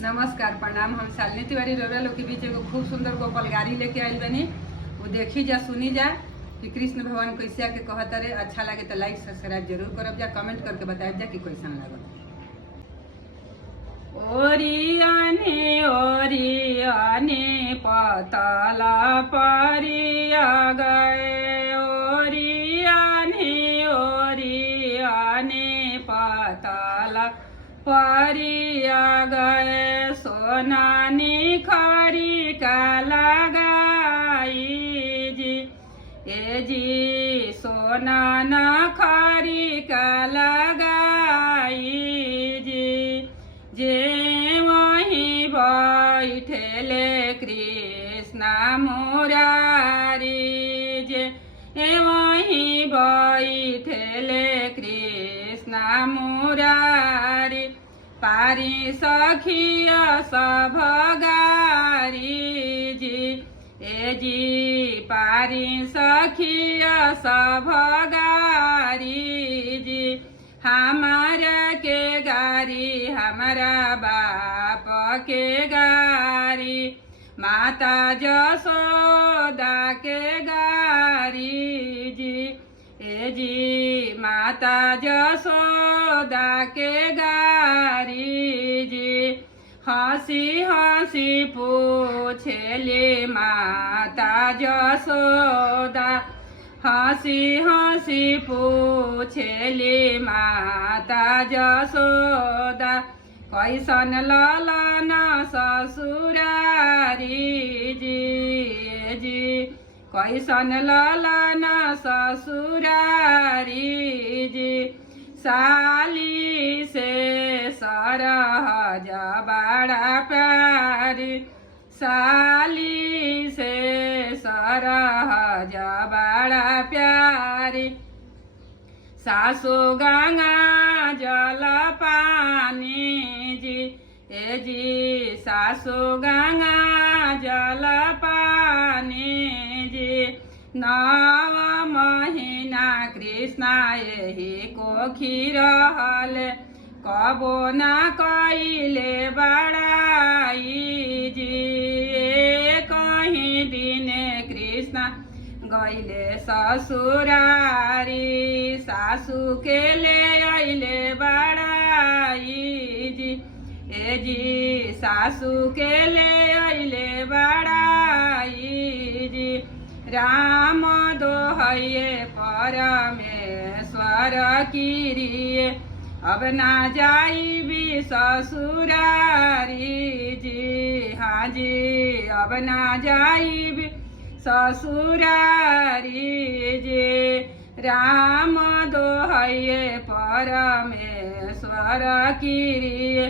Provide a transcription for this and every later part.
नमस्कार प्रणाम। हम शालिनी तिवारी रौरा लोग के बीच एगो खूब सुंदर गोपाल गाड़ी लेके आइल बनी। वो देखी जा सुनी जा कि कृष्ण भगवान कैसे आके कहता रे। अच्छा लगे तो लाइक सब्सक्राइब जरूर करब जा, कमेंट करके बताए जा कि कैसन लागल। ओरियाने ओरियाने पतला परिया गए, ओरियाने ओरियाने पतला परिया गए, सोना निखरी का लगाई जी, ए जी सोना नखरी का लगाई जी। जे वहीं बैठेले कृष्ण मुरारी, जे वहीं बैठेले कृष्ण मुरारी, पारी सखिया सब गारी जी, ए जी पारी सखिया सब गारी जी। हमारा के गारी हमारा बाप के गारी, माता जसोदा के गारी जी, ए जी माता जसोदा के गारी जी। हंसी हंसी पूछेली माता जसोदा, हंसी हंसी पूछेली माता जसोदा, कैसन ललन ससुरारी जी, जी कैसन ललन ससुरारी जी। साली से सरहज बड़ा प्यारी, साली से सरहज बड़ा प्यारी, सासु गंगा जल पानी जी, ए जी सासु गंगा जल पानी जी। 9 महीना कृष्ण यही कोखी रहल, कबो ना कइले बड़ाई जी। कहीं दिन कृष्ण गइले ससुरारी, सासू के ले अइले बड़ाई जी, ए जी सासू के ले अइले बड़ाई जी। राम दोहैये परमेश्वर किरिए, अब ना जाइबी ससुरारी जी, हाँ जी अब ना जाइबी ससुरारी जी। राम दोहैये परमेश्वर किरिए,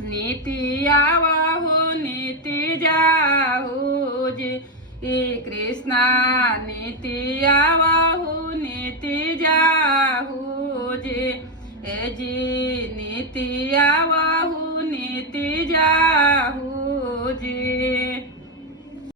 नीति आवहु नीति जाहु जी, कृष्णा नीति आवहु नीति जाहु जी, ए जी नीति आवहु नीति जाहु जी।